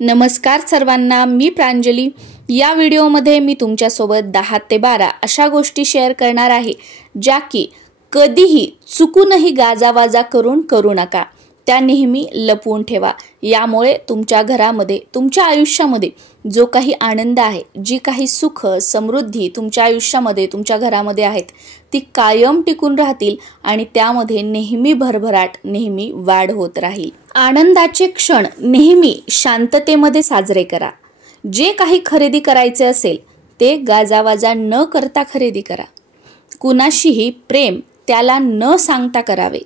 नमस्कार सर्वांना, मी प्रांजली। या व्हिडिओमध्ये मी तुमच्यासोबत 10 ते 12 अशा गोष्टी शेअर करणार आहे ज्या की कधीही चुकूनही गाजावाजा करून करू नका। त्या नेहमी लपवून ठेवा। यामुळे तुमच्या घरामध्ये, तुमच्या आयुष्यामध्ये जो काही आनंद आहे, जी काही सुख समृद्धी तुमच्या आयुष्यामध्ये, तुमच्या घरामध्ये आहेत, ती कायम टिकून राहतील आणि त्यामध्ये नेहमी भरभराट, नेहमी वाढ होत राहील। आनंदाचे क्षण नेहमी शांततेमध्ये साजरे करा। जे काही खरेदी करायचे असेल ते गाजावाजा न करता खरेदी करा। कुणाशीही प्रेम त्याला न सांगता करावे।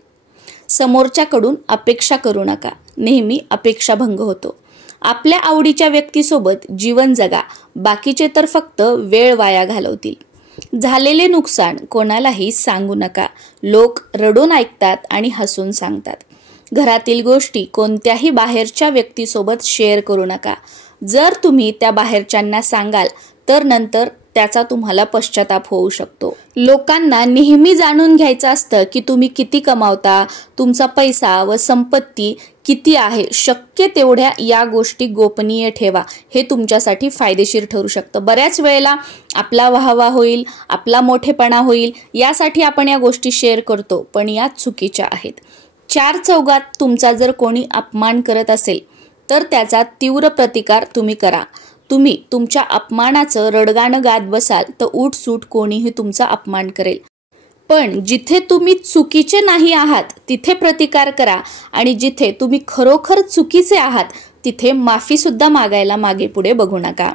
समोरच्याकडून अपेक्षा करू नका, नेहमी अपेक्षाभंग होतो। आपल्या आवडीच्या व्यक्तीसोबत जीवन जगा, बाकीचे तर फक्त वेळ वाया घालवतील। झालेले नुकसान कोणालाही सांगू नका। लोक रडून ऐकतात आणि हसून सांगतात। घरातील गोष्टी कोणत्याही बाहेरच्या व्यक्तीसोबत शेअर करू नका। जर तुम्ही त्या बाहेरच्यांना सांगाल तर नंतर त्याचा तुम्हाला पश्चाताप होऊ शकतो। लोकांना नेहमी जाणून घ्यायचं असतं की तुम्ही किती कमावता, तुमचा पैसा व संपत्ती किती आहे। शक्य तेवढ्या या गोष्टी गोपनीय ठेवा। हे तुमच्यासाठी फायदेशीर ठरू शकतं। बऱ्याच वेळेला आपला वाहवा होईल, आपला मोठेपणा होईल यासाठी आपण या गोष्टी शेअर करतो, पण या चुकीच्या आहेत। चार चौघात तुमचा जर कोणी अपमान करत असेल तर त्याचा तीव्र प्रतिकार तुम्ही करा। तुम्ही तुमच्या अपमानाचं रडगाणं गात बसाल तर उठसूट कोणीही तुमचा अपमान करेल। पण जिथे तुम्ही चुकीचे नाही आहात तिथे प्रतिकार करा आणि जिथे तुम्ही खरोखर चुकीचे आहात तिथे माफी सुद्धा मागायला मागे पुढे बघू नका।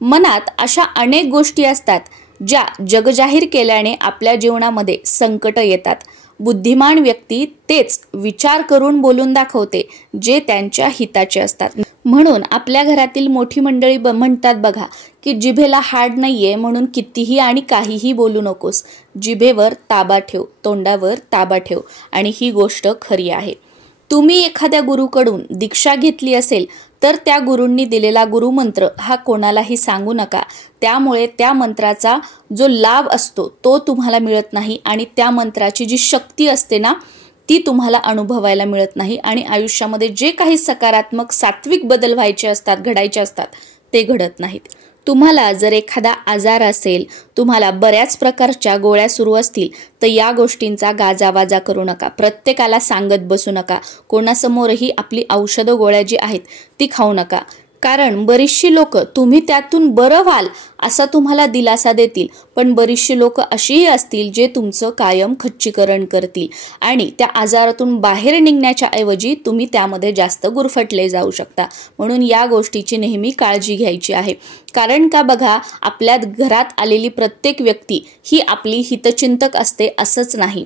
मनात अशा अनेक गोष्टी असतात ज्या जगजाहीर केल्याने आपल्या जीवनामध्ये संकट येतात। बुद्धिमान व्यक्ती तेच विचार करून बोलून दाखवते जे त्यांच्या हिताचे असतात। म्हणून आपल्या घरातील मोठी मंडळी म्हणतात बघा की जिभेला हाड नाहीये म्हणून कितीही आणि काहीही बोलू नकोस। जिभेवर ताबा ठेव, तोंडावर ताबा ठेव। आणि ही गोष्ट खरी आहे। तुम्ही एखाद्या गुरुकडून दीक्षा घेतली असेल तर त्या गुरूंनी दिलेला गुरुमंत्र हा कोणालाही सांगू नका। त्यामुळे त्या मंत्राचा जो लाभ असतो तो तुम्हाला मिळत नाही आणि त्या मंत्राची जी शक्ती असते ना ती तुम्हाला अनुभवायला मिळत नाही आणि आयुष्यामध्ये जे काही सकारात्मक सात्विक बदल व्हायचे असतात, घडायचे असतात, ते घडत नाहीत। तुम्हाला जर एखादा आजार असेल, तुम्हाला बऱ्याच प्रकारच्या गोळ्या सुरू असतील तर या गोष्टींचा गाजावाजा करू नका। प्रत्येकाला सांगत बसू नका। कोणासमोरही आपली औषधं गोळ्या जी आहेत ती खाऊ नका। कारण बरीचशी लोक तुम्ही त्यातून बरं व्हाल असा तुम्हाला दिलासा देतील, पण बरीचशी लोक अशीही असतील जे तुमचं कायम खच्चीकरण करतील आणि त्या आजारातून बाहेर निघण्याच्या ऐवजी तुम्ही त्यामध्ये जास्त गुरफटले जाऊ शकता। म्हणून या गोष्टीची नेहमी काळजी घ्यायची आहे। कारण का बघा, आपल्या घरात आलेली प्रत्येक व्यक्ती ही आपली हितचिंतक असते असंच नाही।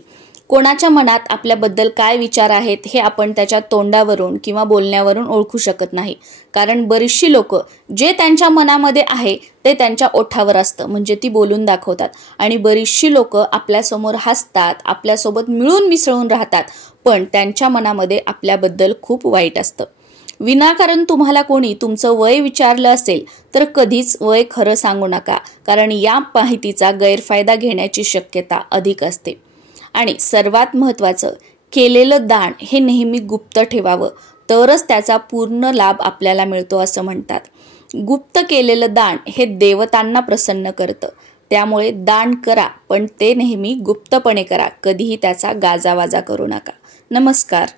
कोणाच्या मनात आपल्याबद्दल काय विचार आहेत हे आपण त्याच्या तोंडावरून किंवा बोलण्यावरून ओळखू शकत नाही। कारण बरीचशी लोक जे त्यांच्या मनामध्ये आहे ते त्यांच्या ओठावर असतं, म्हणजे ती बोलून दाखवतात। आणि बरीचशी लोक आपल्यासमोर हसतात, आपल्यासोबत मिळून मिसळून राहतात, पण त्यांच्या मनामध्ये आपल्याबद्दल खूप वाईट असतं। विनाकारण तुम्हाला कोणी तुमचं वय विचारलं असेल तर कधीच वय खरं सांगू नका, कारण या माहितीचा गैरफायदा घेण्याची शक्यता अधिक असते। आणि सर्वात महत्त्वाचं, केलेलं दान हे नेहमी गुप्त ठेवावं, तरच त्याचा पूर्ण लाभ आपल्याला मिळतो असं म्हणतात। गुप्त केलेलं दान हे देवतांना प्रसन्न करतं। त्यामुळे दान करा, पण ते नेहमी गुप्तपणे करा। कधीही त्याचा गाजावाजा करू नका। नमस्कार।